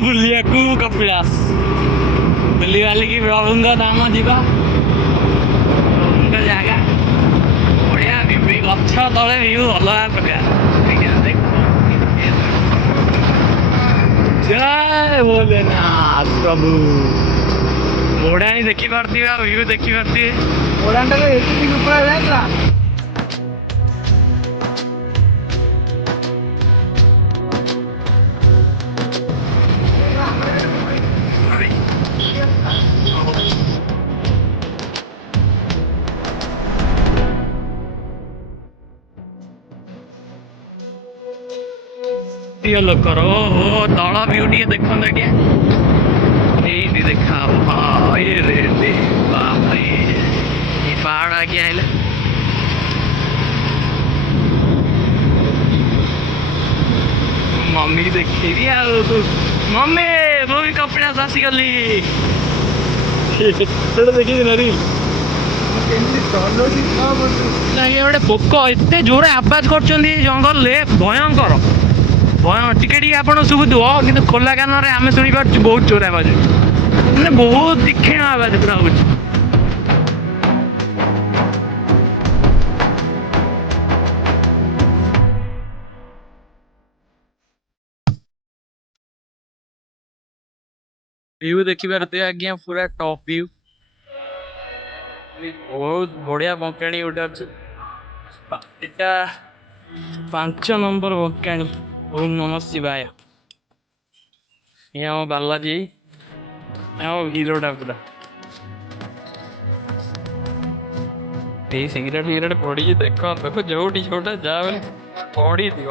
बुलिया को कपिलास बुली वाली की प्रभुंगा नाम जीवा जगह बढ़िया गछ तले व्यू अलग प्रकार। जय भोलेनाथ प्रभु मोड़ानी देखी पारती व्यू देखी पारती मोड़ाटा तो एटी ऊपर जाता लोकर ओ तल व्यू टे देख देखा पहाड़ आगे आइले मम्मी देखी मम्मी वो भी कपिलास आसीगली देखी गोटे पोक एत जोर आवाज कर जंगल भयंकर भय टिके आपड़ शुभुव कि खोला कान आम शुणी पार्छ बहुत जोर आवाज मैंने बहुत तीक्षण आवाज पूरा हो व्यू देखी पारे आज्ञा पूरा टॉप व्यू बहुत बढ़िया बंकाणी गोटे अच्छे 5 नंबर बंकाणी ओम नमः शिवाय ये बालाजी हिरोटा पूरा सिगरेट फिगरेट पड़ी देख जो जोटा जा पड़ी थी।